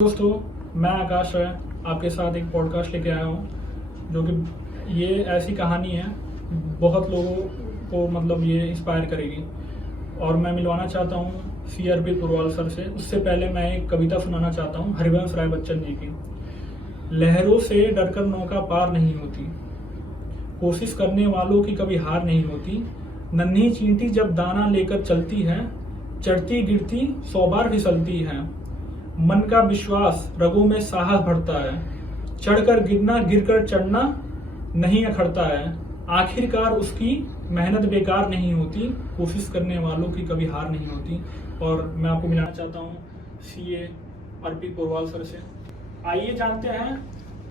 दोस्तों, मैं आकाश है आपके साथ एक पॉडकास्ट लेके आया हूँ जो कि ये ऐसी कहानी है बहुत लोगों को मतलब ये इंस्पायर करेगी। और मैं मिलवाना चाहता हूँ CRP पुरवाल सर से। उससे पहले मैं एक कविता सुनाना चाहता हूँ हरिवंश राय बच्चन जी की। लहरों से डरकर नौका पार नहीं होती, कोशिश करने वालों की कभी हार नहीं होती। नन्ही चींटी जब दाना लेकर चलती है, चढ़ती गिरती 100 बार फिसलती है। मन का विश्वास रगों में साहस भरता है, चढ़कर गिरना गिरकर चढ़ना नहीं अखड़ता है। आखिरकार उसकी मेहनत बेकार नहीं होती, कोशिश करने वालों की कभी हार नहीं होती। और मैं आपको मिलाना चाहता हूँ CRP पुरवाल सर से। आइए जानते हैं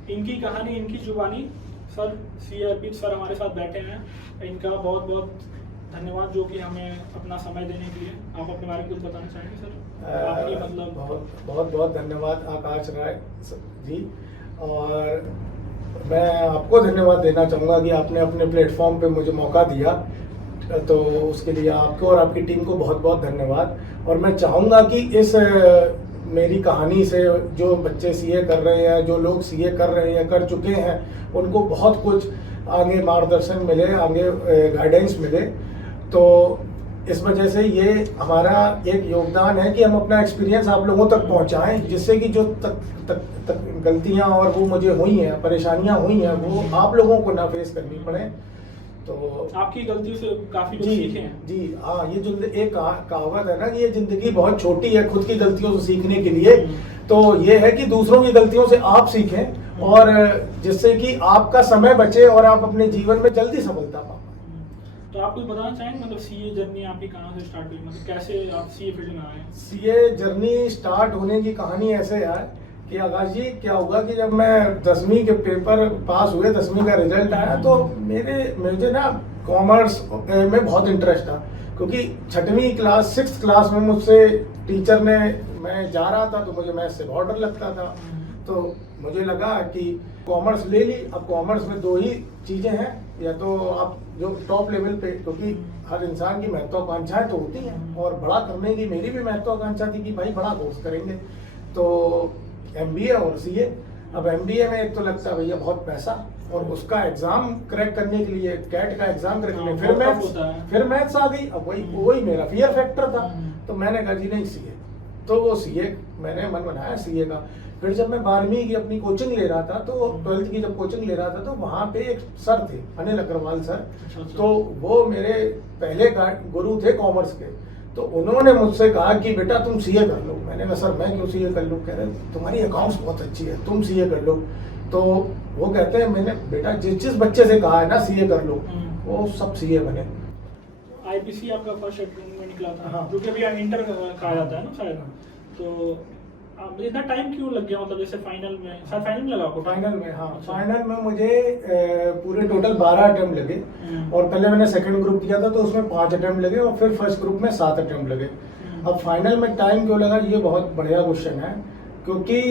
इनकी कहानी, इनकी जुबानी। सर, CRP सर हमारे साथ बैठे हैं। इनका बहुत बहुत धन्यवाद जो कि हमें अपना समय देने के लिए। आप अपने बारे में कुछ बताना चाहेंगे सर? आपकी मतलब बहुत बहुत धन्यवाद आकाश राय जी। और मैं आपको धन्यवाद देना चाहूँगा कि आपने अपने प्लेटफॉर्म पे मुझे मौका दिया, तो उसके लिए आपको और आपकी टीम को बहुत बहुत धन्यवाद। और मैं चाहूँगा कि इस मेरी कहानी से जो बच्चे CA कर रहे हैं, जो लोग CA कर रहे हैं, कर चुके हैं, उनको बहुत कुछ आगे मार्गदर्शन मिले, आगे गाइडेंस मिले। तो इस वजह से ये हमारा एक योगदान है कि हम अपना एक्सपीरियंस आप लोगों तक पहुंचाएं, जिससे कि जो तक गलतियां और वो मुझे हुई हैं, परेशानियां हुई हैं, वो आप लोगों को ना फेस करनी पड़े। तो आपकी गलतियों से काफी लोग सीखे हैं। जी हाँ, ये जो एक कहावत है ना कि ये जिंदगी बहुत छोटी है खुद की गलतियों से सीखने के लिए। तो ये है कि दूसरों की गलतियों से आप सीखें और जिससे कि आपका समय बचे और आप अपने जीवन में जल्दी सफलता पाओ। तो आप कुछ बताना चाहेंगे मतलब CA जर्नी आपकी कहाँ से स्टार्ट हुई, मतलब कैसे आप CA फील्ड में आए? CA जर्नी स्टार्ट होने की कहानी ऐसे है कि आकाश जी, क्या हुआ कि जब मैं 10वीं के पेपर पास हुए, 10वीं का रिजल्ट आया, तो मुझे ना कॉमर्स में बहुत इंटरेस्ट था। क्योंकि 6वीं क्लास 6th क्लास में मुझसे टीचर ने, मैं जा रहा था तो मुझे मैथ्स से बहुत डर लगता था। तो मुझे लगा कि कॉमर्स ले ली। अब कॉमर्स में दो ही चीज़ें हैं, या तो आप जो टॉप लेवल पे, क्योंकि हर इंसान की महत्वाकांक्षाएं तो होती हैं, और बड़ा करने की मेरी भी महत्वाकांक्षा थी कि भाई बड़ा कोर्स करेंगे, तो MBA और CA। अब MBA में एक तो लगता है भैया बहुत पैसा, और उसका एग्जाम क्रैक करने के लिए, कैट का एग्जाम क्रैक करने, फिर मैथ्स आ गई। अब वही मेरा फियर फैक्टर था। तो मैंने कहा जी नहीं, CA। तो वो CA मैंने मन बनाया CA का। फिर जब मैं 12वीं की अपनी कोचिंग ले रहा था, तो 12th की जब कोचिंग ले रहा था, तो वहाँ पे एक सर थे, अनिल अग्रवाल सर। तो वो मेरे पहले गुरु थे कॉमर्स के। तो उन्होंने मुझसे कहा कि बेटा तुम CA कर लो। मैंने कहा सर मैं क्यों CA कर लूँ? कह रहे तुम्हारी अकाउंट्स बहुत अच्छी है, तुम CA कर लो। तो वो कहते हैं मैंने बेटा जिस बच्चे से कहा है ना CA कर लो, वो सब CA बने। IPC आपका फर्स्ट अटेम्प्ट में निकला था। हाँ। जो कि अभी इंटर कहा जाता है ना शायद। तो इतना टाइम क्यों लग गया, मतलब जैसे फाइनल में, शायद फाइनल में लगा आपको? फाइनल में, हाँ। फाइनल में मुझे पूरे टोटल 12 अटेम्प्ट लगे। और पहले मैंने सेकंड ग्रुप किया था, तो उसमें 5 अटेम्प्ट लगे, और फिर फर्स्ट ग्रुप में 7 अटेम्प्ट लगे। अब फाइनल में टाइम क्यों लगा, ये बहुत बढ़िया क्वेश्चन है। क्योंकि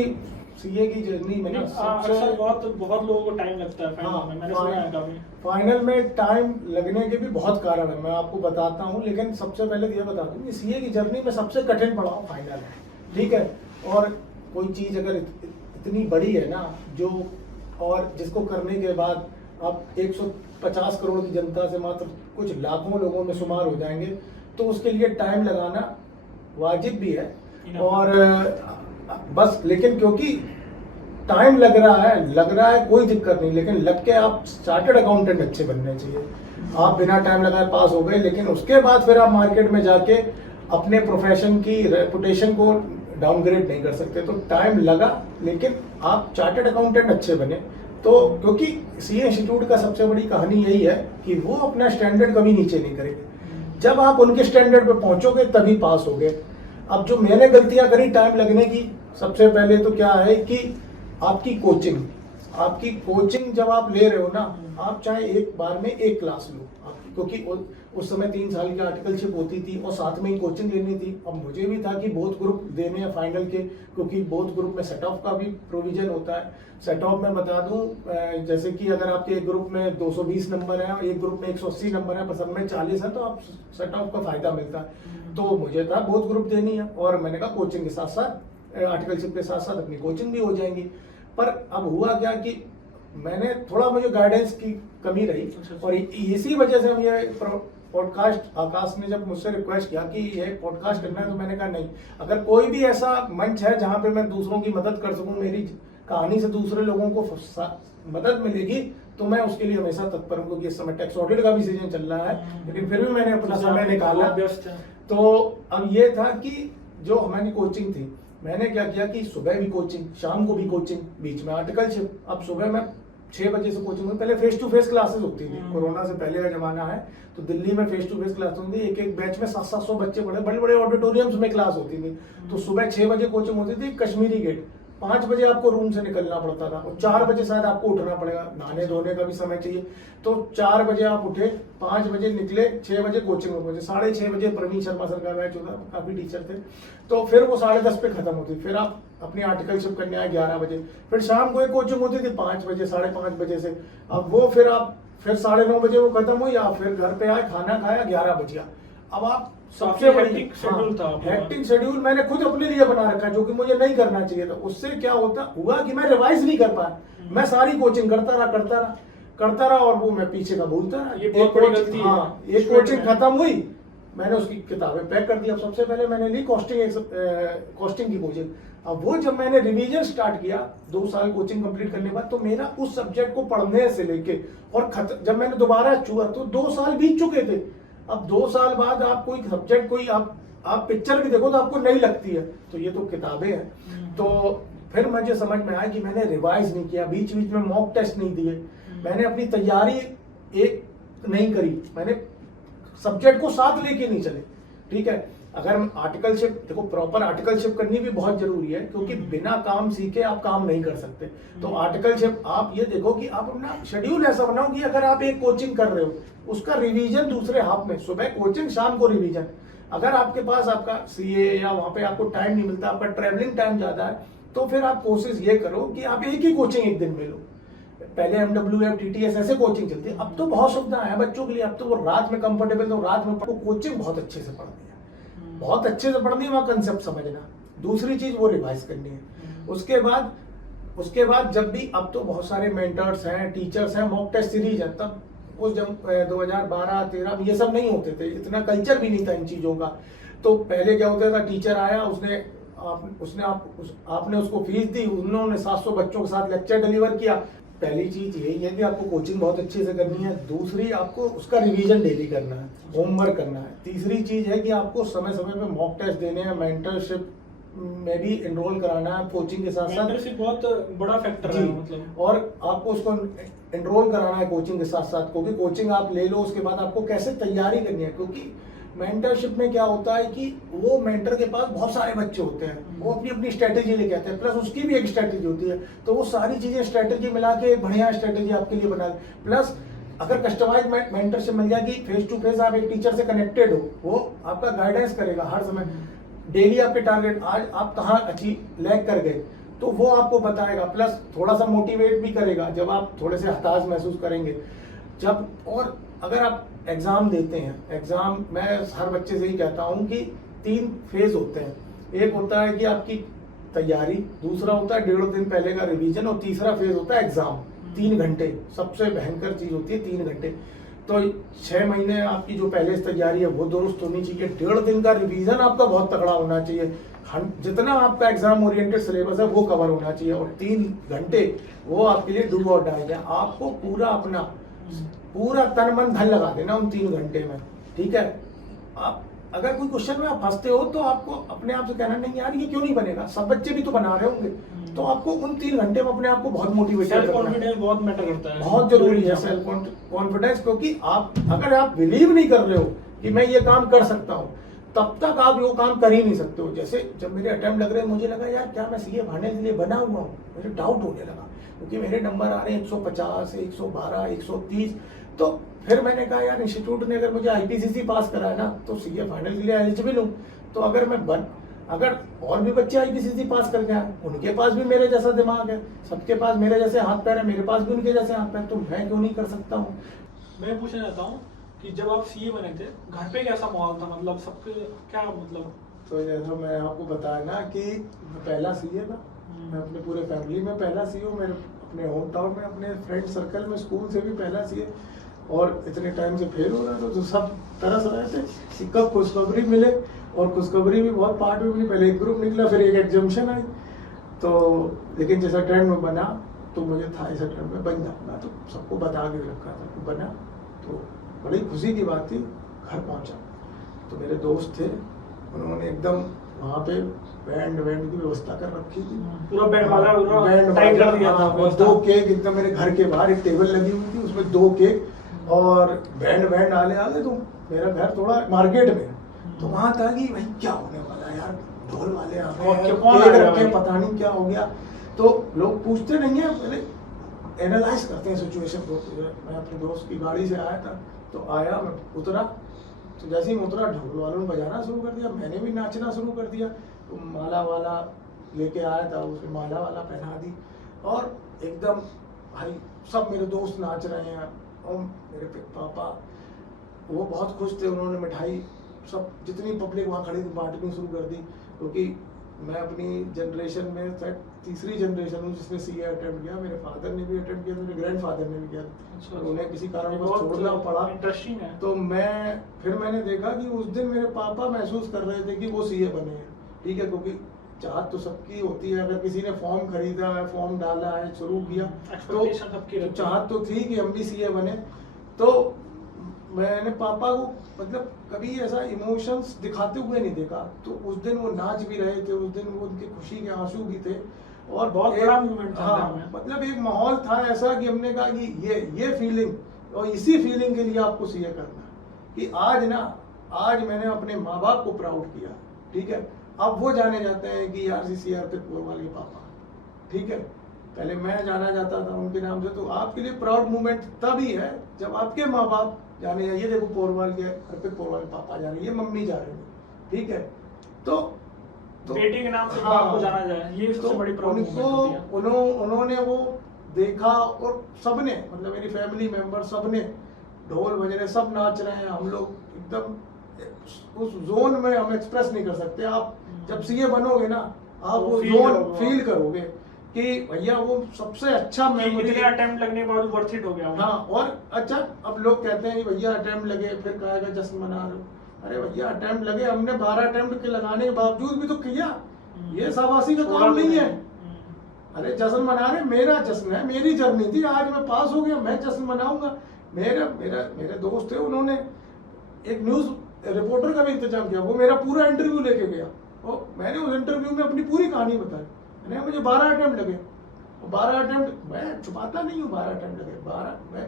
CA की जर्नी में ना बहुत लोगों को टाइम लगता है फाइनल में, मैंने सुना है काफी। फाइनल में टाइम लगने के भी बहुत कारण है, मैं आपको बताता हूँ। लेकिन सबसे पहले ये बता दूँ कि CA की जर्नी में सबसे कठिन पड़ाव फाइनल है, ठीक है। और कोई चीज़ अगर इतनी बड़ी है ना, जो और जिसको करने के बाद आप 150 करोड़ की जनता से मात्र कुछ लाखों लोगों में शुमार हो जाएंगे, तो उसके लिए टाइम लगाना वाजिब भी है। और बस, लेकिन क्योंकि टाइम लग रहा है कोई दिक्कत नहीं, लेकिन लग के आप चार्टर्ड अकाउंटेंट अच्छे बनने चाहिए। आप बिना टाइम लगाए पास हो गए, लेकिन उसके बाद फिर आप मार्केट में जाके अपने प्रोफेशन की रेपुटेशन को डाउनग्रेड नहीं कर सकते। तो टाइम लगा, लेकिन आप चार्टर्ड अकाउंटेंट अच्छे बने। तो क्योंकि CA इंस्टीट्यूट का सबसे बड़ी कहानी यही है कि वो अपना स्टैंडर्ड कभी नीचे नहीं करेंगे। जब आप उनके स्टैंडर्ड पे पहुंचोगे तभी पास हो गए। अब जो मैंने गलतियां करी टाइम लगने की, सबसे पहले तो क्या है कि आपकी कोचिंग जब आप ले रहे हो ना, आप चाहे एक बार में एक क्लास लो, क्योंकि उस समय 3 साल की आर्टिकलशिप होती थी और साथ में ही कोचिंग लेनी थी। अब मुझे भी था कि बोथ ग्रुप देने हैं फाइनल के, क्योंकि बोथ ग्रुप में सेट ऑफ का भी प्रोविजन होता है। सेट ऑफ में बता दूं, जैसे कि अगर आपके एक ग्रुप में 220 नंबर है, एक ग्रुप में 180 नंबर है, पर सब में 40 है, तो आप सेट ऑफ का फायदा मिलता है। तो मुझे था बोथ ग्रुप देनी है, और मैंने कहा कोचिंग के साथ साथ आर्टिकलशिप के साथ साथ अपनी कोचिंग भी हो जाएंगी। पर अब हुआ क्या कि मैंने थोड़ा, मुझे गाइडेंस की कमी रही, और इसी वजह से हम ये पॉडकास्ट, आकाश ने जब मुझसे रिक्वेस्ट किया कि ये पॉडकास्ट करना है, तो मैंने कहा नहीं, अगर कोई भी ऐसा मंच है जहाँ पे मैं दूसरों की मदद कर सकूँ, मेरी कहानी से दूसरे लोगों को मदद मिलेगी, तो मैं उसके लिए हमेशा तत्पर हूँ। क्योंकि इस समय टैक्स ऑडिट का भी सीजन चल रहा है, लेकिन फिर भी मैंने अपना समय निकाला। तो अब ये था कि जो हमारी कोचिंग थी, मैंने क्या किया कि सुबह भी कोचिंग, शाम को भी कोचिंग, बीच में आर्टिकलशिप। अब सुबह मैं 6 बजे से कोचिंग में, पहले फेस टू फेस क्लासेस होती थी, कोरोना से पहले का जमाना है, तो दिल्ली में फेस टू फेस क्लास होती थी, एक बैच में 700-700 बच्चे पढ़े, बड़े बड़े ऑडिटोरियम्स में क्लास होती थी। तो सुबह 6 बजे कोचिंग होती थी, कश्मीरी गेट, 5 बजे आपको रूम से निकलना पड़ता था, और 4 बजे शायद आपको उठना पड़ेगा, नहाने धोने का भी समय चाहिए। तो 4 बजे आप उठे, 5 बजे निकले, 6 बजे कोचिंग में पहुंचे, 6:30 बजे प्रवीण शर्मा सर का बैच होता, काफी टीचर थे, तो फिर वो 10:30 पे खत्म होती। फिर आप अपनी आर्टिकलशिप करने आए 11 बजे, फिर शाम को एक कोचिंग होती थी 5 बजे, 5:30 बजे से। अब वो फिर आप फिर 9:30 बजे वो खत्म हुई, आप फिर घर पे आए, खाना खाया, 11 बज गया। अब आप सबसे बड़ी शेड्यूल था, हेक्टिक शेड्यूल मैंने खुद अपने लिए बना रखा, जो कि मुझे नहीं करना चाहिए था। उससे क्या हुआ कि मैं रिवाइज नहीं कर पाया, मैं सारी कोचिंग करता रहा और वो मैं पीछे का भूलता रहा। एक कोचिंग खत्म हुई, मैंने उसकी किताबें पैक कर दी। अब सबसे पहले मैंने ली कॉस्टिंग की कोचिंग। अब वो जब मैंने रिवीजन स्टार्ट किया 2 साल कोचिंग कंप्लीट करने के बाद, तो मेरा उस सब्जेक्ट को पढ़ने से लेके और जब मैंने दोबारा छुआ तो 2 साल बीत चुके थे। अब 2 साल बाद आप कोई सब्जेक्ट, कोई आप पिक्चर भी देखो तो आपको नहीं लगती है, तो ये तो किताबें हैं। तो फिर मुझे समझ में आया कि मैंने रिवाइज नहीं किया, बीच बीच में मॉक टेस्ट नहीं दिए, मैंने अपनी तैयारी एक नहीं करी, मैंने सब्जेक्ट को साथ लेके नहीं चले। ठीक है, अगर आर्टिकलशिप, देखो प्रॉपर आर्टिकलशिप करनी भी बहुत जरूरी है, क्योंकि बिना काम सीखे आप काम नहीं कर सकते। तो आर्टिकलशिप आप ये देखो कि आप अपना शेड्यूल ऐसा बनाओ कि अगर आप एक कोचिंग कर रहे हो, उसका रिवीजन दूसरे हाफ में, सुबह कोचिंग, शाम को रिवीजन। अगर आपके पास आपका सीए या वहां पे आपको टाइम नहीं मिलता, आपका ट्रेवलिंग टाइम ज्यादा है, तो फिर आप कोशिश ये करो कि आप एक ही कोचिंग एक दिन में लो। पहले MWF TTS ऐसे कोचिंग चलती है, अब तो बहुत सुविधा है बच्चों के लिए, अब तो वो रात में कंफर्टेबल, तो रात में कोचिंग बहुत अच्छे से पढ़ती है, बहुत अच्छे से पढ़नी है, वहाँ कंसेप्ट समझना। दूसरी चीज वो रिवाइज करनी है। उसके बाद जब भी, अब तो बहुत सारे मेंटर्स हैं, टीचर्स हैं, मॉक टेस्ट सीरीज है, तब उस जब 2012-13 में ये सब नहीं होते थे, इतना कल्चर भी नहीं था इन चीजों का। तो पहले क्या होता था, टीचर आया, आपने उसको फीस दी, उन्होंने 700 बच्चों के साथ लेक्चर डिलीवर किया। पहली चीज यही है कि आपको कोचिंग बहुत अच्छे से करनी है। दूसरी, आपको उसका रिवीजन डेली करना है, होमवर्क करना है। तीसरी चीज है कि आपको समय समय पे मॉक टेस्ट देने हैं, मेंटरशिप में भी एनरोल कराना है, कोचिंग के साथ साथ। मेंटरशिप बहुत बड़ा फैक्टर है, मतलब। और आपको उसको एनरोल कराना है कोचिंग के साथ साथ, क्योंकि कोचिंग आप ले लो, उसके बाद आपको कैसे तैयारी करनी है। क्योंकि मेंटरशिप में क्या होता है कि वो मेंटर के पास बहुत सारे बच्चे होते हैं, वो अपनी अपनी स्ट्रेटेजी लेके आते हैं, प्लस उसकी भी एक स्ट्रेटेजी होती है, तो वो सारी चीजें स्ट्रेटेजी मिला के बढ़िया स्ट्रेटेजी आपके लिए बना। प्लस अगर कस्टमाइज मेंटरशिप मिल जाएगी, फेस टू फेस आप एक टीचर से कनेक्टेड हो, वो आपका गाइडेंस करेगा हर समय, डेली आपके टारगेट, आज आप कहाँ लैग कर गए तो वो आपको बताएगा, प्लस थोड़ा सा मोटिवेट भी करेगा जब आप थोड़े से हताश महसूस करेंगे जब। और अगर आप एग्जाम देते हैं, एग्जाम मैं हर बच्चे से ही कहता हूं कि 3 फेज होते हैं। एक होता है कि आपकी तैयारी, दूसरा होता है 1.5 दिन पहले का रिवीजन, और तीसरा फेज होता है एग्जाम। 3 घंटे सबसे भयंकर चीज होती है, 3 घंटे। तो 6 महीने आपकी जो पहले से तैयारी है वो दुरुस्त होनी चाहिए, 1.5 दिन का रिवीजन आपका बहुत तगड़ा होना चाहिए, जितना आपका एग्जाम ओरिएंटेड सिलेबस है वो कवर होना चाहिए, और 3 घंटे वो आपके लिए डू और डाई है। आपको पूरा तन मन धन लगा देना उन 3 घंटे में। ठीक है, आप अगर कोई क्वेश्चन में आप फंसते हो तो आपको अपने आप से कहना, नहीं यार ये क्यों नहीं बनेगा, सब बच्चे भी तो बना रहे होंगे। तो आपको उन 3 घंटे में अपने आप को बहुत मोटिवेट करना है। सेल्फ कॉन्फिडेंस बहुत मैटर करता है, बहुत जरूरी है सेल्फ कॉन्फिडेंस, क्योंकि अगर आप बिलीव नहीं कर रहे हो कि मैं ये काम कर सकता हूँ, तब तक आप वो काम कर ही नहीं सकते हो। जैसे जब मेरे अटेम्प्ट लग रहे हैं, मुझे लगा यार क्या मैं सीए भरने के लिए बना हुआ हूँ, मुझे डाउट होने लगा, क्योंकि मेरे नंबर आ रहे हैं 150, 112, 130। तो फिर मैंने कहा यार इंस्टीट्यूट ने अगर मुझे IPCC पास कराया ना, तो सीए फाइनल के लिए एलिजिबल हूँ। तो अगर और भी बच्चे IPCC पास कर गए, उनके पास भी मेरे जैसा दिमाग है, सबके पास मेरे जैसे हाथ पैर है, मेरे पास भी उनके जैसे हाथ पैर, तो मैं क्यों नहीं कर सकता हूँ। मैं पूछना चाहता हूँ कि जब आप सीए बने थे, घर पे कैसा माहौल था, मतलब सबके क्या, मतलब तो जैसा मैं आपको बताया ना कि मैं पहला सीए था, मैं अपने पूरे फैमिली में पहला सीए हूँ, मेरे अपने होम टाउन में, अपने फ्रेंड सर्कल में, स्कूल से भी पहला सीए, और इतने टाइम से फेल हो रहा था। तो सब तरस रहे थे कि कब खुशखबरी मिले, और खुशखबरी भी बहुत पार्ट में मिली। पहले एक ग्रुप निकला, फिर एक एग्जामिशन आई, तो लेकिन जैसा ट्रेंड में बना तो मुझे था ऐसा ट्रेंड में बन जाना, तो सबको बता के रखा था कि बना। तो बड़ी खुशी की बात थी। घर पहुंचा तो मेरे दोस्त थे, उन्होंने एकदम वहाँ पे बैंड की व्यवस्था कर रखी थी, पूरा बैंड वाला बैंड टाइट कर दिया था, और 2 केक एकदम मेरे घर के बाहर, एक टेबल लगी हुई थी उसमें 2 केक और बैंड आले आ गए। तो मेरा घर थोड़ा मार्केट में है, तो वहाँ था कि भाई क्या होने वाला है यार, ढोल वाले आ गए हैं, केक रखे, पता नहीं क्या हो गया। तो लोग पूछते नहीं है, पहले एनालाइज करते हैं सिचुएशन को। मैं अपने दोस्त की गाड़ी से आया था, तो आया, मैं उतरा, तो जैसे ही उतरा ढोल वालों ने बजाना शुरू कर दिया, मैंने भी नाचना शुरू कर दिया। तो माला वाला लेके आया था, उसने माला वाला पहना दी, और एकदम भाई सब मेरे दोस्त नाच रहे हैं, और मेरे पापा वो बहुत खुश थे। उन्होंने मिठाई सब जितनी पब्लिक वहाँ खड़ी थी बांटनी शुरू कर दी, क्योंकि मैं अपनी जनरेशन में शायद तीसरी जनरेशन हूँ जिसने सीए अटेम्प्ट किया। मेरे फादर ने भी अटेम्प्ट किया, मेरे ग्रैंडफादर ने भी किया, और उन्हें किसी कारणवश छोड़ना पड़ा। इंटरेस्टिंग है। तो फिर मैंने देखा कि उस दिन मेरे पापा महसूस कर रहे थे कि वो सीए बने हैं, ठीक है, क्योंकि चाहत तो सबकी होती है। अगर किसी ने फॉर्म खरीदा है, फॉर्म डाला है, शुरू किया, तो चाहत तो थी कि हम भी सीए बने। तो मैंने पापा को मतलब कभी ऐसा इमोशंस दिखाते हुए नहीं देखा। तो उस दिन वो नाच भी रहे थे, उस दिन वो उनकी खुशी के आंसू भी थे, और बहुत बड़ा मूवमेंट था। हाँ, मतलब एक माहौल था ऐसा कि हमने कहा कि ये फीलिंग, और इसी फीलिंग के लिए आपको सीए करना है कि आज मैंने अपने माँ बाप को प्राउड किया, ठीक है। अब वो जाने जाते हैं कि यार सीए अर्पित पोरवाल के पापा, ठीक है। पहले मैं जाना जाता था उनके नाम से। तो आपके लिए प्राउड मूवमेंट तभी है जब आपके माँ बाप जाने, ये देखो पोरवाल के अर्पित पोरवाल के पापा जा रहे हैं, ये मम्मी जा रही है, ठीक है। तो बेटी के नाम से हाँ, बाप को जाना जाए, ये सबसे बड़ी प्राउड मूवमेंट होती है। उन्होंने वो देखा, और सबने, मतलब मेरी फैमिली मेंबर सबने ढोल बज रहे, सब नाच रहे हैं, हम लोग एकदम उस जोन में हम एक्सप्रेस नहीं कर सकते। आप जब सीए बनोगे ना, आप वो जोन फील करोगे कि भैया वो सबसे अच्छा मेमोरी, इतने अटेम्प्ट लगने के बाद वर्थ इट हो गया। हाँ, और अच्छा, अब लोग कहते हैं कि भैया अटेम्प्ट लगे, फिर कहेगा जश्न मना रहे हो। अरे भैया अटेम्प्ट लगे, हमने 12 अटेम्प्ट के लगाने के बावजूद भी तो किया, ये शाबाशी का काम नहीं है। अरे जश्न मना रहे, मेरा जश्न है, मेरी जर्नी थी, आज मैं पास हो गया, मैं जश्न मनाऊंगा। मेरे दोस्त थे, उन्होंने एक न्यूज रिपोर्टर का भी इंतजाम किया, वो मेरा पूरा इंटरव्यू लेके गया, और मैंने उस इंटरव्यू में अपनी पूरी कहानी बताई। मैंने मुझे 12 अटेम्प्ट लगे, 12 अटेम्प्ट, मैं छुपाता नहीं हूँ, 12 अटेम्प्ट लगे, 12 मैं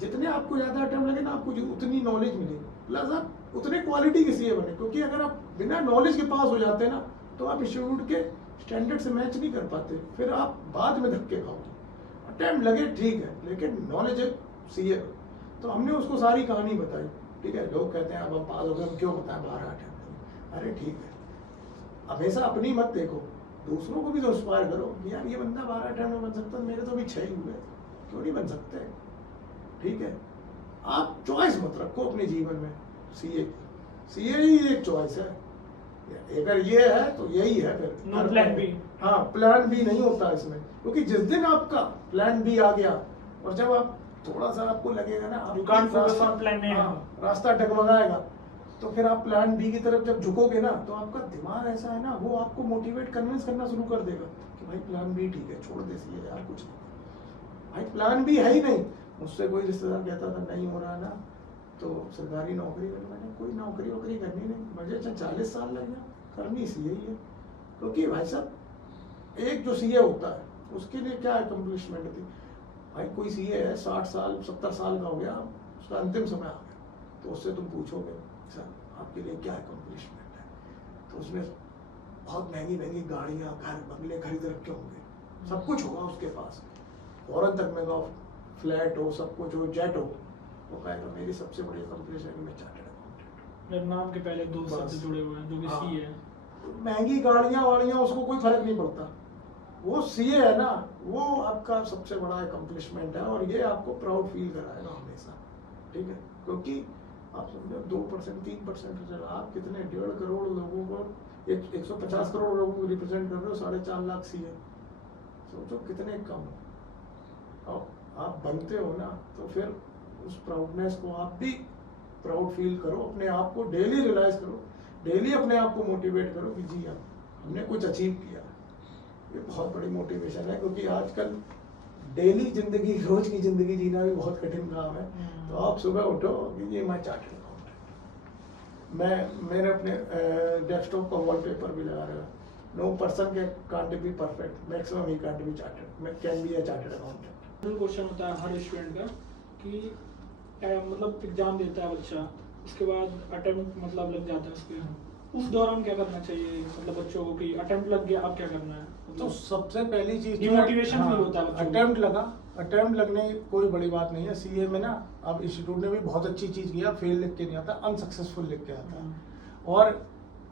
जितने आपको ज़्यादा अटेम्प्ट लगे ना, आपको उतनी नॉलेज मिलेगी, प्लस आप उतने क्वालिटी के सीए बने। क्योंकि अगर आप बिना नॉलेज के पास हो जाते हैं ना, तो आप इंस्टीट्यूट के स्टैंडर्ड से मैच नहीं कर पाते, फिर आप बाद में धक्के खाओगे। अटेम्प्ट लगे ठीक है, लेकिन नॉलेज है सीए। तो हमने उसको सारी कहानी बताई, ठीक है। लोग कहते हैं अब हम पास हो गए, हम क्यों बताएं 12 अटेम्प्ट। अरे ठीक है, हमेशा अपनी मत देखो, दूसरों को भी तो इंस्पायर करो कि यार ये बंदा 12 अटेम्प्ट में बन सकता है, मेरे तो अभी 6 ही हुए, क्यों नहीं बन सकते, ठीक है। आप चॉइस मत रखो अपने जीवन में, सीए ही एक चॉइस है। अगर ये है तो यही है, फिर नो प्लान बी। हाँ, प्लान बी नहीं होता इसमें, क्योंकि जिस दिन आपका प्लान बी आ गया, और जब आप थोड़ा सा आपको लगेगा ना रास्ता डगमगाएगा, तो फिर आप प्लान बी की तरफ जब झुकोगे ना, तो आपका दिमाग ऐसा है ना, वो आपको मोटिवेट कन्विंस करना शुरू कर देगा कि भाई प्लान बी ठीक है, छोड़ दे सीए यार, कुछ नहीं, भाई प्लान बी है ही नहीं। मुझसे कोई रिश्तेदार कहता था नहीं हो रहा ना, तो सरकारी नौकरी करनी, मैंने कोई नौकरी वोकरी करनी नहीं, मुझे 40 साल लग गया, करनी सीए ही है। क्योंकि भाई साहब, एक जो सीए होता है उसके लिए क्या अकम्पलिशमेंट होती है। भाई कोई सीए है 60 साल 70 साल का हो गया, उसका अंतिम समय आ गया, तो उससे तुम पूछोगे सर आपके लिए क्या अकम्पलिशमेंट है, तो उसमें बहुत महंगी गाड़ियाँ, घर बंगले खरीद रखे होंगे, सब कुछ होगा उसके पास, फौरन तक में फ्लैट हो, सब कुछ हो, जेट हो, वो कहेगा मेरी सबसे बड़ी अकम्पलिशमेंट में चार्टर्ड अकाउंटेंट। मेरे नाम के पहले 2 शब्द जुड़े हुए हैं, जो कि सीए है। महंगी गाड़ियाँ वाड़ियाँ उसको कोई फर्क नहीं पड़ता, वो सीए है ना, वो आपका सबसे बड़ा अकम्पलिशमेंट है, और ये आपको प्राउड फील कराएगा हमेशा, ठीक है। क्योंकि आप समझो 2% 3% रिजल्ट, आप कितने 1.5 करोड़ लोगों को 150 करोड़ लोगों को रिप्रेजेंट कर रहे हो, 4.5 लाख सीए, सोचो कितने कम हो। अब आप बनते हो ना, तो फिर उस प्राउडनेस को आप भी प्राउड फील करो, अपने आप को डेली रियलाइज करो, डेली अपने आप को मोटिवेट करो कि जी हाँ हमने कुछ अचीव किया। ये बहुत बड़ी मोटिवेशन है, क्योंकि आजकल डेली जिंदगी, रोज की जिंदगी जीना भी बहुत कठिन काम है। तो आप सुबह उठो कि ये मैं चार्टर्ड अकाउंटेंट, मैं मेरे अपने डेस्कटॉप का वॉलपेपर भी लगा रहा, no person can't be perfect, maximum he can't be chartered, can be a chartered accountant. Question होता है हर स्टूडेंट का कि मतलब एग्जाम देता है बच्चा, उसके बाद अटेम्प्ट मतलब लग जाता है उसके, उस दौरान क्या करना चाहिए मतलब बच्चों को कि अटेम्प्ट लग गया अब क्या करना है? तो सबसे पहली चीज डिमोटिवेशन फील होता है बच्चों को। अटेम्प्ट लगा, अटेम्प्ट लगने की कोई बड़ी बात नहीं है। सीए में ना अब इंस्टीट्यूट ने भी बहुत अच्छी चीज किया, फेल लिख के नहीं आता, अनसक्सेसफुल लिख के आता है। और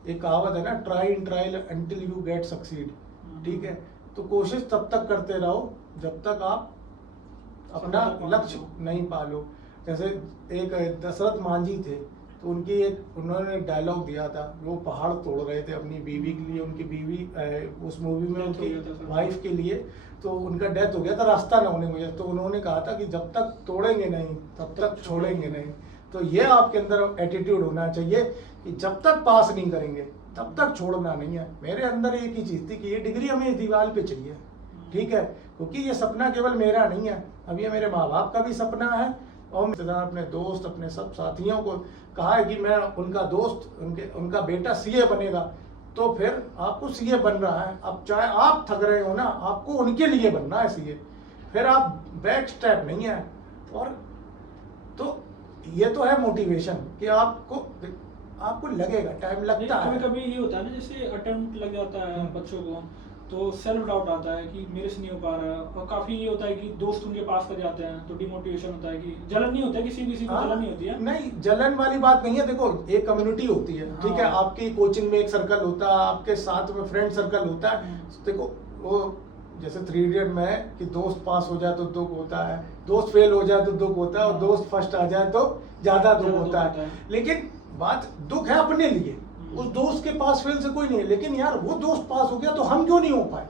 एक कहावत है ना, try in trial until you get succeed, ठीक है। तो कोशिश तब तक करते रहो जब तक आप अपना लक्ष्य नहीं पालो। जैसे एक दशरथ मांझी थे, तो उन्होंने डायलॉग दिया था, वो पहाड़ तोड़ रहे थे अपनी बीवी के लिए, उनकी बीवी उस मूवी में उनकी वाइफ के लिए, तो उनका डेथ हो गया था रास्ता ना होने की वजह। तो उन्होंने कहा था कि जब तक तोड़ेंगे नहीं तब तक छोड़ेंगे नहीं। तो ये आपके अंदर एटीट्यूड होना चाहिए कि जब तक पास नहीं करेंगे तब तक छोड़ना नहीं है। मेरे अंदर एक ही चीज थी कि ये डिग्री हमें इस दीवार पे चाहिए, ठीक है, क्योंकि ये सपना केवल मेरा नहीं है, अब ये मेरे माँ बाप का भी सपना है। और अपने दोस्त, अपने सब साथियों को कहा है कि मैं उनका दोस्त, उनका बेटा सीए बनेगा, तो फिर आपको सीए बन रहा है। अब चाहे आप थक रहे हो ना, आपको उनके लिए बनना है सीए, फिर आप बैक स्टेप नहीं है। और तो ये तो है मोटिवेशन कि आपको लगेगा, टाइम लगता है। कभी कभी ये होता है ना, जैसे अटेम्प्ट लग जाता है बच्चों को, तो सेल्फ डाउट आता है कि मेरे से नहीं हो पा रहा है, और काफी ये होता है कि दोस्त उनके पास कर जाते हैं तो डिमोटिवेशन होता है, कि जलन नहीं होता है, किसी को जलन नहीं होती है। नहीं, जलन वाली बात नहीं है। देखो, एक कम्युनिटी होती है, ठीक है, आपकी कोचिंग में एक सर्कल होता है, आपके साथ में फ्रेंड सर्कल होता है। देखो, वो जैसे 3 इडियट में है कि दोस्त पास हो जाए तो दुख होता है, दोस्त फेल हो जाए तो दुख होता है, और दोस्त फर्स्ट आ जाए तो ज्यादा दुख होता है। लेकिन बात दुख है अपने लिए, उस दोस्त के पास फेल से कोई नहीं है, लेकिन यार वो दोस्त पास हो गया तो हम क्यों नहीं हो पाए।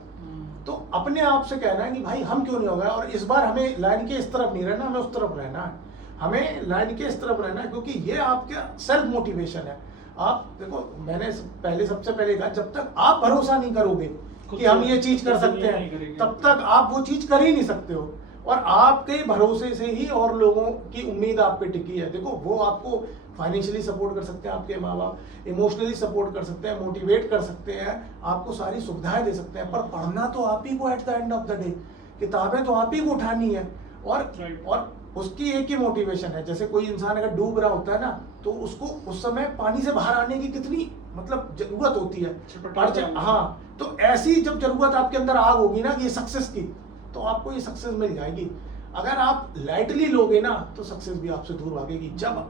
तो अपने आप से कहना है कि भाई हम क्यों नहीं हो गए, और इस बार हमें लाइन के इस तरफ नहीं रहना, हमें उस तरफ रहना है, हमें लाइन के इस तरफ रहना है, क्योंकि ये आपका सेल्फ मोटिवेशन है। आप देखो, मैंने सबसे पहले कहा, जब तक आप भरोसा नहीं करोगे कि हम ये चीज कर सकते हैं, तब तक आप वो चीज कर ही नहीं सकते हो। और आपके भरोसे से ही और लोगों की उम्मीद आप पे टिकी है। देखो, वो आपको फाइनेंशियली सपोर्ट कर सकते हैं, आपके माँ बाप इमोशनली सपोर्ट कर सकते हैं, मोटिवेट कर सकते हैं, आपको सारी सुविधाएं दे सकते हैं, पर पढ़ना तो आप ही को at the end of the day, किताबें तो आप ही को उठानी है। और उसकी एक ही मोटिवेशन है। जैसे कोई इंसान अगर डूब रहा होता है ना, तो उसको उस समय पानी से बाहर आने की कितनी मतलब जरूरत होती है। हाँ, तो ऐसी जब जरूरत आपके अंदर आग होगी ना ये सक्सेस की, तो आपको ये सक्सेस मिल जाएगी। अगर आप लाइटली लोगे ना, तो सक्सेस भी आपसे दूर भागेगी। जब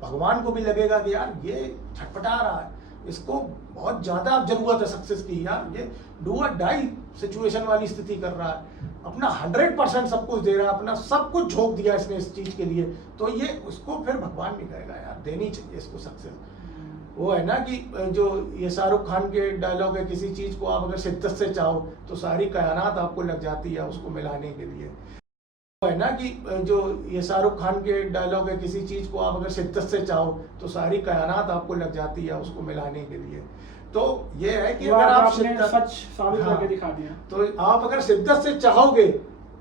भगवान को भी लगेगा कि यार ये छटपटा रहा है, इसको बहुत ज्यादा जरूरत है सक्सेस की, यार ये डू और डाई सिचुएशन वाली स्थिति कर रहा है, अपना 100% सब कुछ दे रहा है, अपना सब कुछ झोंक दिया इसने इस चीज के लिए, तो ये उसको फिर भगवान भी कहेगा यार देनी चाहिए इसको सक्सेस। वो है ना कि जो ये शाहरुख खान के डायलॉग है, किसी चीज को आप अगर शिद्दत से चाहो तो सारी कायनात आपको लग जाती है उसको मिलाने के लिए। है ना कि जो ये शाहरुख खान के डायलॉग है, किसी चीज को आप अगर शिद्दत से चाहो तो सारी कायनात आपको लग जाती है उसको मिलाने के लिए। तो ये है कि अगर आप सच साबित करके दिखा दिया, तो आप अगर शिद्दत से चाहोगे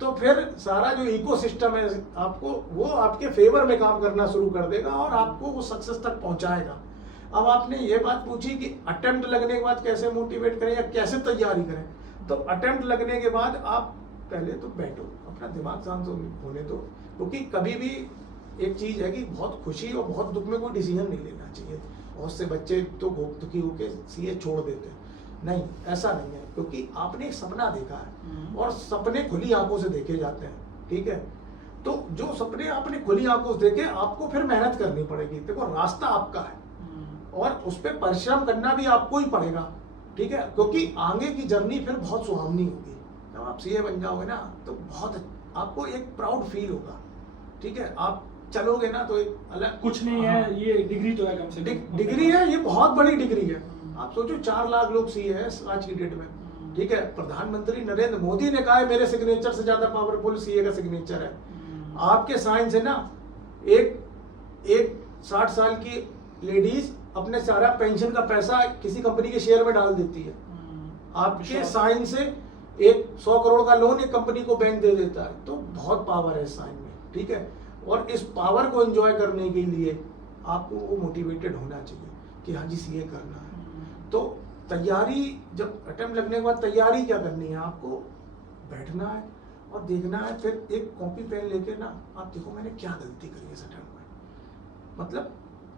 तो फिर सारा जो इकोसिस्टम है आपको वो आपके फेवर में काम करना शुरू कर देगा और आपको वो सक्सेस तक पहुंचाएगा। अब आपने ये बात पूछी कि अटेम्प्ट लगने के बाद कैसे मोटिवेट करें या कैसे तैयारी करें, तो अटेम्प्ट लगने के बाद आप पहले तो बैठो, अपना दिमाग शांत होने दो, क्योंकि कभी भी एक चीज है कि बहुत खुशी और बहुत दुख में कोई डिसीजन नहीं लेना चाहिए। बहुत से बच्चे तो दुखी होकर सीए छोड़ देते हैं, नहीं ऐसा नहीं है, क्योंकि आपने एक सपना देखा है और सपने खुली आंखों से देखे जाते हैं, ठीक है। तो जो सपने आपने खुली आंखों से देखे, आपको फिर मेहनत करनी पड़ेगी। देखो, रास्ता आपका है और उस पर परिश्रम करना भी आपको ही पड़ेगा, ठीक है, क्योंकि आगे की जर्नी फिर बहुत सुहावनी होगी। जब आप सीए बन जाओगे ना, तो बहुत आपको एक प्राउड फील होगा, ठीक है। आप चलोगे ना तो एक अलग कुछ नहीं हाँ। है, ये डिग्री तो है कम से कम। डिग्री है, ये बहुत बड़ी डिग्री है। आप सोचो 4 लाख लोग सीए है आज की डेट में, ठीक है। प्रधानमंत्री नरेंद्र मोदी ने कहा है मेरे सिग्नेचर से ज्यादा पावरफुल सीए का सिग्नेचर है। आपके साइन से ना एक 60 साल की लेडीज अपने सारा पेंशन का पैसा किसी कंपनी के शेयर में डाल देती है। आपके साइन से एक 100 करोड़ का लोन एक कंपनी को बैंक दे देता है। तो बहुत पावर है साइन में, ठीक है। और इस पावर को एंजॉय करने के लिए आपको मोटिवेटेड होना चाहिए कि हाँ जी सीए करना है। तो तैयारी, जब अटेम्प्ट लगने के बाद तैयारी क्या करनी है, आपको बैठना है और देखना है। फिर एक कॉपी पेन लेके ना आप देखो मैंने क्या गलती करी इस अटेम्प्ट में, मतलब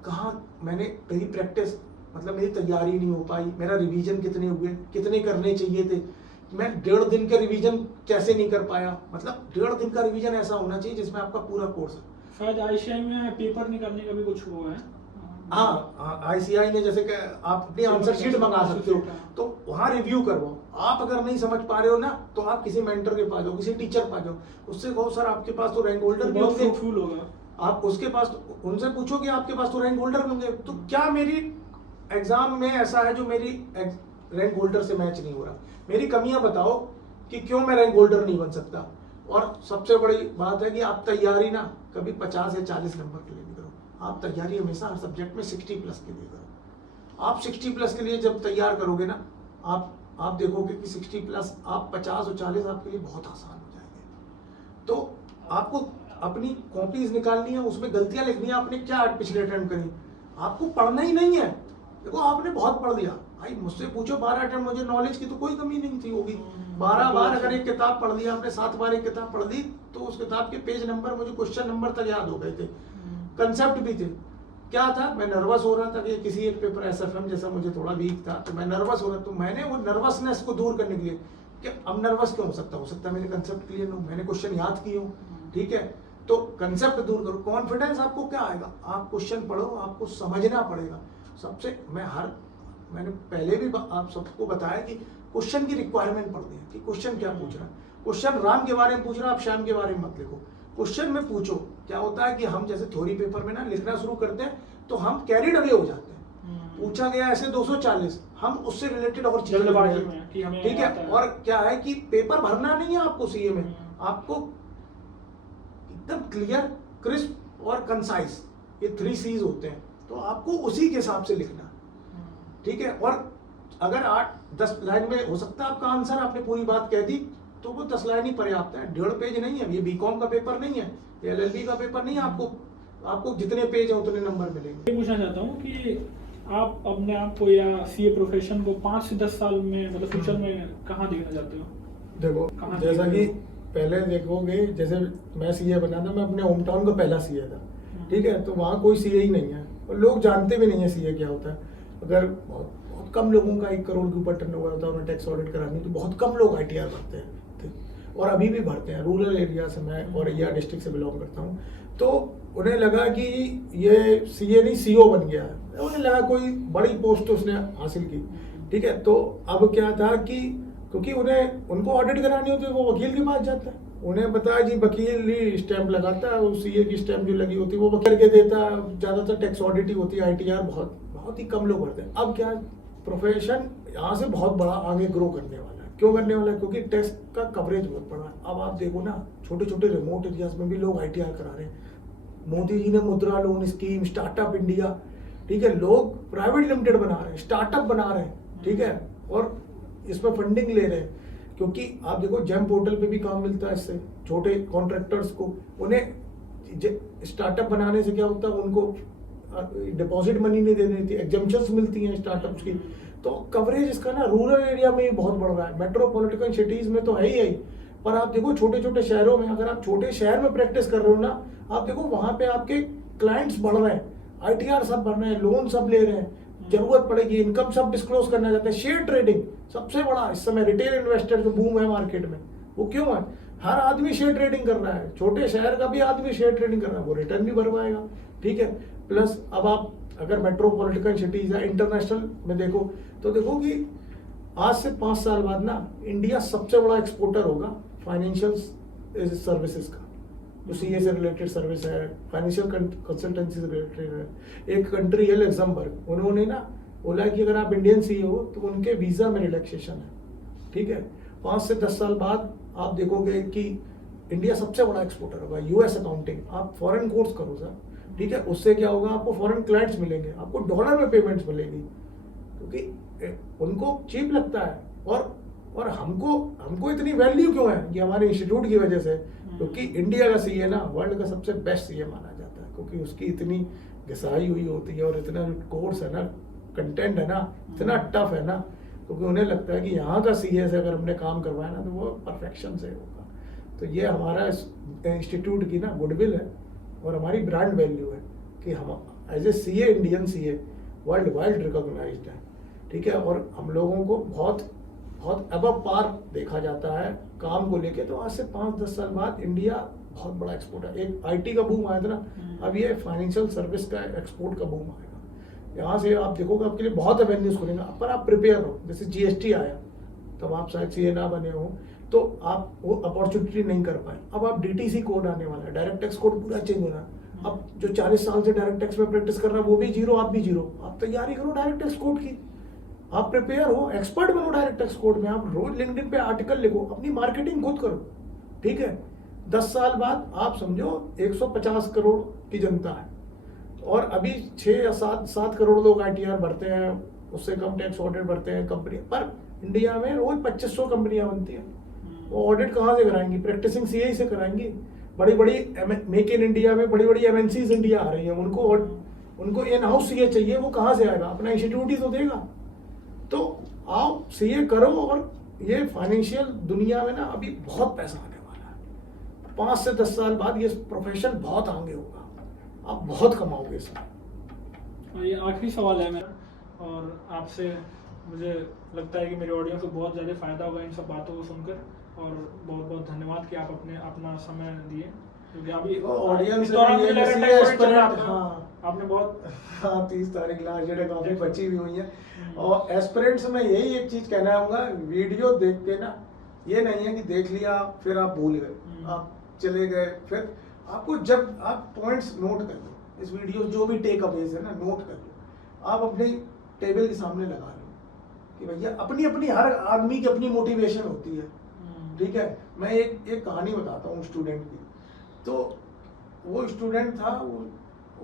कहाँ मैंने मेरी प्रैक्टिस, मतलब मेरी तैयारी नहीं हो पाई, मेरा रिवीजन कितने हुए, कितने करने चाहिए थे, मैं 1.5 दिन का रिवीजन कैसे नहीं कर पाया। मतलब 1.5 दिन का रिवीजन ऐसा होना चाहिए जिसमें आपका पूरा कोर्स है। शायद आईसीआई में पेपर निकालने का भी कुछ हुआ है। हाँ, आईसीआई ने जैसे कि आप अपनी आंसर शीट मंगा सकते हो, तो वहाँ रिव्यू करवाओ। आप अगर नहीं समझ पा रहे हो ना तो आप किसी मेंटर के पास जाओ, किसी टीचर पास जाओ, उससे कहो सर आपके पास तो रैंक होल्डर भी होंगे, फ्रूटफुल होगा। आप उसके पास उनसे पूछो कि आपके पास तो रैंक होल्डर भी होंगे, तो क्या मेरी एग्जाम में ऐसा है जो मेरी रैंक होल्डर से मैच नहीं हो रहा, मेरी कमियां बताओ कि क्यों मैं रैंक होल्डर नहीं बन सकता। और सबसे बड़ी बात है कि आप तैयारी ना कभी 50 या 40 नंबर के लिए नहीं करो, आप तैयारी हमेशा हर सब्जेक्ट में 60 प्लस के लिए करो। आप 60 प्लस के लिए जब तैयार करोगे ना, आप देखोगे कि 60 प्लस, आप 50 और 40 आपके लिए बहुत आसान हो जाएंगे। तो आपको अपनी कॉपीज निकालनी है, उसमें गलतियां लिखनी है, आपने क्या पिछले अटेम्प्ट करी, आपको पढ़ना ही नहीं है। देखो आपने बहुत पढ़ लिया भाई, मुझसे पूछो 12 अटेम्प्ट, मुझे नॉलेज की तो कोई कमी नहीं थी होगी। 12 बार अगर एक किताब पढ़ लिया आपने, 7 बार एक किताब पढ़ ली, तो उस किताब के पेज नंबर, मुझे क्वेश्चन नंबर तक याद हो गए थे, कंसेप्ट भी थे। क्या था, मैं नर्वस हो रहा था कि किसी एक पेपर एसएफएम जैसा मुझे थोड़ा वीक था, तो मैं नर्वस हो रहा, तो मैंने वो नर्वसनेस को दूर करने के लिए कि अब नर्वस क्यों हो सकता है मेरे कंसेप्ट क्लियर हो, मैंने क्वेश्चन याद किए हो, ठीक है। तो कंसेप्ट दूर करो, कॉन्फिडेंस आपको क्या आएगा, आप क्वेश्चन पढ़ो, आपको समझना पड़ेगा। सबसे मैंने पहले भी आप सबको बताया कि क्वेश्चन की रिक्वायरमेंट पढ़नी है कि क्वेश्चन क्या पूछ रहा है। क्वेश्चन राम के बारे में पूछ रहा है, आप श्याम के बारे में मत लिखो, क्वेश्चन में पूछो। क्या होता है कि हम जैसे थ्योरी पेपर में ना लिखना शुरू करते हैं तो हम कैरिड अवे हो जाते हैं, पूछा गया ऐसे 240, हम उससे रिलेटेड और चीजें, ठीक है। और क्या है कि पेपर भरना नहीं है आपको सीए में, आपको एकदम क्लियर, क्रिस्प और कंसाइज, ये 3 C's होते हैं, तो आपको उसी के हिसाब से लिखना, ठीक है। और अगर 8-10 लाइन में हो सकता है आपका आंसर, आपने पूरी बात कह दी, तो वो 10 लाइन ही पर्याप्त है, 1.5 पेज नहीं है। ये बीकॉम का पेपर नहीं है, ये एलएलबी का पेपर नहीं है, आपको जितने पेज है उतने नंबर मिलेंगे। ये पूछना चाहता हूँ कि आप अपने आप को या सीए प्रोफेशन को 5 से 10 साल में, मतलब फ्यूचर में कहाँ देखना चाहते हो? देखो जैसा कि पहले देखोगे, जैसे मैं सीए बना था, मैं अपने होम टाउन का पहला सीए था, ठीक है। तो वहाँ कोई सीए ही नहीं है और लोग जानते भी नहीं है सीए क्या होता है। अगर बहुत कम लोगों का 1 करोड़ के ऊपर टर्नओवर होता है, उन्हें टैक्स ऑडिट करानी, तो बहुत कम लोग आईटीआर भरते हैं, और अभी भी भरते हैं। रूरल एरिया से मैं और डिस्ट्रिक्ट से बिलोंग करता हूँ, तो उन्हें लगा कि ये सीए नहीं सीओ बन गया है, उन्हें लगा कोई बड़ी पोस्ट उसने हासिल की, ठीक है। तो अब क्या था कि क्योंकि उनको ऑडिट करानी होती है, वो वकील के पास जाता है, उन्हें पता है जी वकील ही स्टैंप लगाता है, वो सीए की स्टैंप जो लगी होती है वो वकील के देता है, ज्यादातर टैक्स ऑडिट ही होती है, आईटीआर बहुत ही कम लोग भरते हैं। अब क्या प्रोफेशन यहाँ से बहुत बड़ा आगे ग्रो करने वाला है। क्यों करने वाला है? क्योंकि टैक्स का कवरेज बहुत बड़ा है। अब आप देखो ना, छोटे छोटे रिमोट एरियाज में भी लोग आईटीआर करा रहे हैं। मोदी जी ने मुद्रा लोन स्कीम, स्टार्टअप इंडिया, ठीक है, लोग प्राइवेट लिमिटेड बना रहे हैं, स्टार्टअप बना रहे हैं, ठीक है, और इसमें फंडिंग ले रहे हैं। क्योंकि आप देखो जेम पोर्टल पे भी काम मिलता है इससे, छोटे कॉन्ट्रैक्टर्स को, उन्हें स्टार्टअप बनाने से क्या होता है, उनको डिपॉजिट मनी नहीं देनी थी, एग्जेम्पशंस मिलती हैं स्टार्टअप्स की। तो कवरेज इसका ना रूरल एरिया में ही बहुत बढ़ रहा है, मेट्रोपॉलिटन सिटीज में तो है ही, पर आप देखो छोटे छोटे शहरों में, अगर आप छोटे शहर में प्रैक्टिस कर रहे हो ना, आप देखो वहां पे आपके क्लाइंट्स बढ़ रहे हैं, आईटीआर सब बढ़ रहे हैं, लोन सब ले रहे हैं, जरूरत पड़ेगी इनकम सब डिस्क्लोज करना चाहते हैं। शेयर ट्रेडिंग सबसे बड़ा इस समय रिटेल इन्वेस्टर जो बूम है मार्केट में, वो क्यों है? हर आदमी शेयर ट्रेडिंग कर रहा है, छोटे शहर का भी आदमी शेयर ट्रेडिंग कर रहा है, वो रिटर्न भी भर पाएगा, ठीक है। प्लस अब आप अगर मेट्रोपॉलिटन सिटीज या इंटरनेशनल में देखो, तो देखो कि आज से 5 साल बाद ना इंडिया सबसे बड़ा एक्सपोर्टर होगा फाइनेंशियल सर्विसेज का, जो सीए से रिलेटेड सर्विस है, फाइनेंशियल कंसल्टेंसी से रिलेटेड है। एक कंट्री है लग्जमबर्ग, उन्होंने ना बोला कि अगर आप इंडियन सीए हो तो उनके वीज़ा में रिलैक्सेशन है, ठीक है। 5 से 10 साल बाद आप देखोगे कि इंडिया सबसे बड़ा एक्सपोर्टर होगा, यूएस अकाउंटिंग। आप फॉरेन कोर्स करो सर, ठीक है, उससे क्या होगा, आपको फॉरेन क्लाइंट्स मिलेंगे, आपको डॉलर में पेमेंट्स मिलेगी, क्योंकि उनको चीप लगता है। और हमको इतनी वैल्यू क्यों है, ये हमारे इंस्टीट्यूट की वजह से, क्योंकि इंडिया का सीए ना वर्ल्ड का सबसे बेस्ट सीए माना जाता है, क्योंकि उसकी इतनी घिसाई हुई होती है और इतना कोर्स है ना, कंटेंट है ना, इतना टफ है ना, क्योंकि उन्हें लगता है कि यहाँ का सीए से अगर हमने काम करवाया ना तो वो परफेक्शन से होगा। तो ये हमारा इंस्टीट्यूट की ना गुडविल है और हमारी ब्रांड वैल्यू है कि हम as a CA, Indian CA worldwide recognised है, ठीक है। और हम लोगों को बहुत अबव पार देखा जाता है काम को लेके। तो आज से 5-10 साल बाद इंडिया बहुत बड़ा एक्सपोर्ट है। एक आईटी का बूम आया था ना, अब ये फाइनेंशियल सर्विस का एक्सपोर्ट का बूम आएगा। यहाँ से आप देखोगे आपके लिए बहुत एवेन्यूज खुलेंगे, पर आप प्रिपेयर हो। जैसे जीएसटी आया तब आप शायद सीए ना बने हो तो आप वो अपॉर्चुनिटी नहीं कर पाए। अब आप डीटीसी कोड आने वाला है, डायरेक्ट टैक्स कोड पूरा चेंज होना है। अब जो 40 साल से डायरेक्ट टैक्स में प्रैक्टिस कर रहा है वो भी जीरो, आप भी जीरो। आप तैयारी करो डायरेक्ट टैक्स कोड की, आप प्रिपेयर हो, एक्सपर्ट बनो डायरेक्ट टैक्स कोड में। आप रोज लिंक्डइन पे आर्टिकल लिखो, अपनी मार्केटिंग खुद करो, ठीक है। 10 साल बाद आप समझो 150 करोड़ की जनता है और अभी 6 या 7 करोड़ लोग आईटीआर भरते हैं, उससे कम टैक्स ऑडिट भरते हैं कंपनी पर। इंडिया में रोज 2500 कंपनियां बनती हैं, वो ऑडिट कहाँ से कराएंगी? प्रैक्टिसिंग सीए से कराएंगी। बड़ी बड़ी मेक इन इंडिया में बड़ी बड़ी एमएनसीज इंडिया आ रही हैं, उनको इन हाउस सीए चाहिए, वो कहाँ से आएगा? अपना इंस्टीट्यूट ही तो देगा। तो आप सीए करो और ये फाइनेंशियल दुनिया में ना अभी बहुत पैसा आने वाला है। 5 से 10 साल बाद ये प्रोफेशन बहुत आगे होगा, आप बहुत कमाओगे इसमें। ये आखिरी सवाल है मेरा, और आपसे मुझे लगता है कि मेरे ऑडियंस को बहुत ज़्यादा फ़ायदा होगा इन सब बातों को सुनकर। और बहुत बहुत धन्यवाद कि आप अपना समय दिए, क्योंकि अभी ऑडियंस आपने बहुत 30 तारीख लास्ट डेट काफी बची भी हुई है। और एस्पिरेंट्स में यही एक चीज कहना चाहूंगा, वीडियो देख के ना, ये नहीं है कि देख लिया फिर आप भूल गए, आप चले गए, फिर आपको जब आप पॉइंट्स नोट कर लो, इस वीडियो जो भी टेक अवेज है ना, नोट कर लो, आप अपने टेबल के सामने लगा लो कि भैया अपनी हर आदमी की अपनी मोटिवेशन होती है, ठीक है। मैं एक कहानी बताता हूँ स्टूडेंट की। तो वो स्टूडेंट था,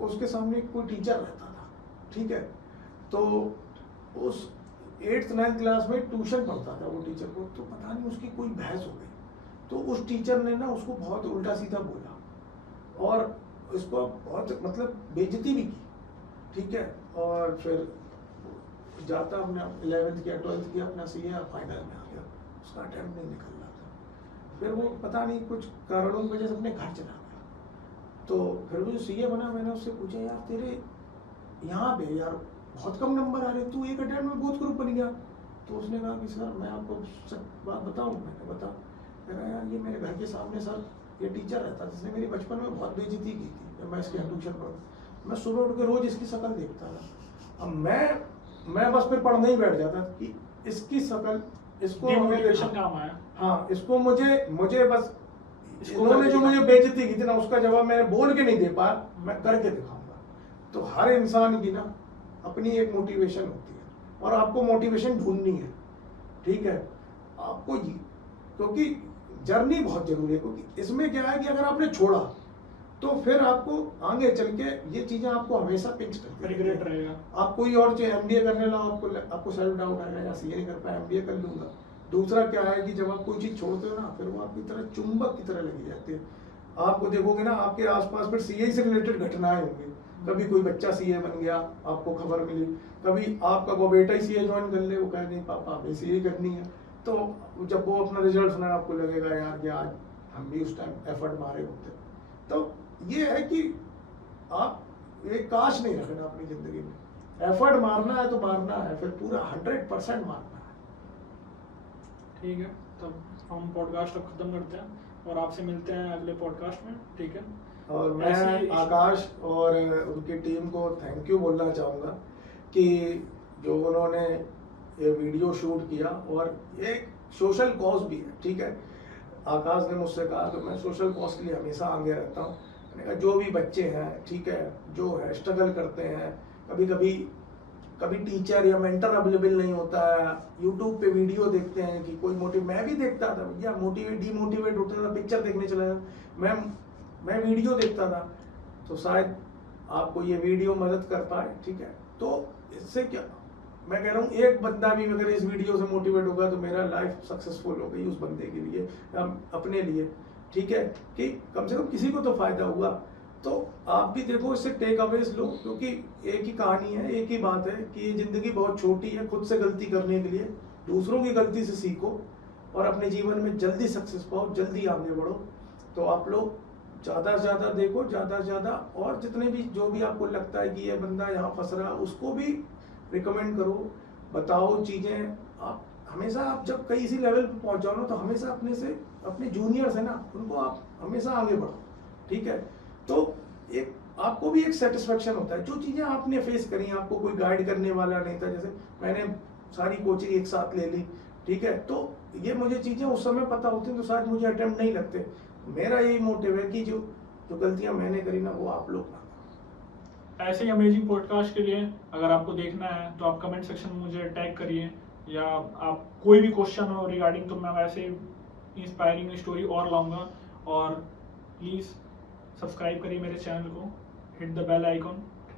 उसके सामने कोई टीचर रहता था, ठीक है। तो उस 8th-9th क्लास में ट्यूशन पढ़ता था वो टीचर को। तो पता नहीं उसकी कोई बहस हो गई, तो उस टीचर ने ना उसको बहुत उल्टा सीधा बोला और उसको बहुत मतलब बेइज्जती भी की, ठीक है। और फिर जाता अपने 11th किया, 12th किया, अपना सीए फाइनल में आ गया, उसका अटेम्प्ट नहीं निकल रहा था। फिर वो पता नहीं कुछ कारणों की वजह से अपने घर चला गया। तो फिर वो जो सीए बना, मैंने उससे पूछा, यार तेरे यहाँ पे यार बहुत कम नंबर आ रहे, तू एक अटेम्प्ट में बहुत ग्रुप बन गया। तो उसने कहा कि सर मैं आपको सब बात बताऊँ। मैंने बता, कह यार ये मेरे घर के सामने सर ये टीचर रहता जिसने मेरी बचपन में बहुत बेइज्जती की थी जब मैं इसके ट्यूशन पढ़ा। मैं सुबह उठ के रोज इसकी शक्ल देखता था। अब मैं बस फिर पढ़ने ही बैठ जाता कि इसकी शक्ल इसको काम आया। हाँ, इसको मुझे बस इन्होंने जो मुझे बेइज्जती की थी ना, उसका जवाब मैंने बोल के नहीं दे पाया, मैं करके दिखाऊंगा। तो हर इंसान की ना अपनी एक मोटिवेशन होती है और आपको मोटिवेशन ढूंढनी है, ठीक है। आपको क्योंकि जर्नी बहुत जरूरी है, क्योंकि इसमें क्या है कि अगर आपने छोड़ा तो फिर आपको आगे चल के ये चीजें आपको हमेशा पिंच करती रिग्रेट रहेगा। आप कोई और चीज एमबीए करने लगा, आपको सेल्फ डाउट आएगा, या सीए नहीं कर पाया, एमबीए कर लूंगा। दूसरा क्या है कि जब आप कोई चीज छोड़ते हो ना, फिर वो आपकी तरह चुंबक की तरह लगी जाती है। आपको देखोगे ना, आपके आसपास फिर सीए से रिलेटेड घटनाएं होंगी। कभी कोई बच्चा सीए बन गया, आपको खबर मिली, कभी आपका वो बेटा ही सीए ज्वाइन कर ले, वो कहे नहीं पापा हमें सीए करनी है। तो जब वो अपना रिजल्ट सुना, आपको लगेगा यार कि आज हम भी उस टाइम एफर्ट मारे होते। तो ये है कि आप एक काश नहीं रखना अपनी जिंदगी में, एफर्ट मारना है तो मारना है, फिर पूरा 100% मारना है। ठीक है, तब हम पॉडकास्ट अब खत्म करते हैं और आपसे मिलते हैं अगले पॉडकास्ट में, ठीक है। और मैं आकाश और उनकी टीम को थैंक यू बोलना चाहूँगा कि जो उन्होंने ये वीडियो शूट किया, और एक सोशल कॉज भी है, ठीक है। आकाश ने मुझसे कहा तो मैं सोशल कॉज के लिए हमेशा आगे रहता हूँ। मैंने कहा जो भी बच्चे हैं, ठीक है, जो है स्ट्रगल करते हैं, कभी टीचर या मेंटर अवेलेबल नहीं होता है, यूट्यूब पे वीडियो देखते हैं कि कोई मोटिव, मैं भी देखता था भैया, डीमोटिवेट होता था, पिक्चर देखने चला जाता, मैं वीडियो देखता था, तो शायद आपको ये वीडियो मदद कर पाए, ठीक है। तो इससे क्या मैं कह रहा हूँ, एक बंदा भी अगर इस वीडियो से मोटिवेट होगा तो मेरा लाइफ सक्सेसफुल हो गई उस बंदे के लिए, अपने लिए, ठीक है, कि कम से कम किसी को तो फायदा हुआ। तो आप भी देखो, इससे टेक अवेज लो, क्योंकि एक ही कहानी है, एक ही बात है कि ये जिंदगी बहुत छोटी है। खुद से गलती करने के लिए दूसरों की गलती से सीखो और अपने जीवन में जल्दी सक्सेस पाओ, जल्दी आगे बढ़ो। तो आप लोग ज़्यादा से ज़्यादा देखो, ज़्यादा से ज़्यादा, और जितने भी जो भी आपको लगता है कि ये बंदा यहाँ फंस रहा, उसको भी रिकमेंड करो, बताओ चीज़ें। आप हमेशा, आप जब कई इसी लेवल पे पहुँच जाओ ना, तो हमेशा अपने जूनियर्स है ना, उनको आप हमेशा आगे बढ़ो, ठीक है। तो एक आपको भी एक सेटिस्फेक्शन होता है, जो चीज़ें आपने फेस करी, आपको कोई गाइड करने वाला नहीं था, जैसे मैंने सारी कोचिंग एक साथ ले ली, ठीक है, तो ये मुझे चीज़ें उस समय पता होती तो शायद मुझे अटेम्प्ट नहीं लगते। मेरा यही मोटिव है कि जो गलतियां मैंने करी ना, वो आप लोग ना। ऐसे ही अमेजिंग पॉडकास्ट के लिए अगर आपको देखना है तो आप कमेंट सेक्शन में मुझे टैग करिए, या आप कोई भी क्वेश्चन हो रिगार्डिंग, तो मैं वैसे इंस्पायरिंग स्टोरी और लाऊंगा। और प्लीज़ सब्सक्राइब करिए मेरे चैनल को, हिट द बेल आइकॉन।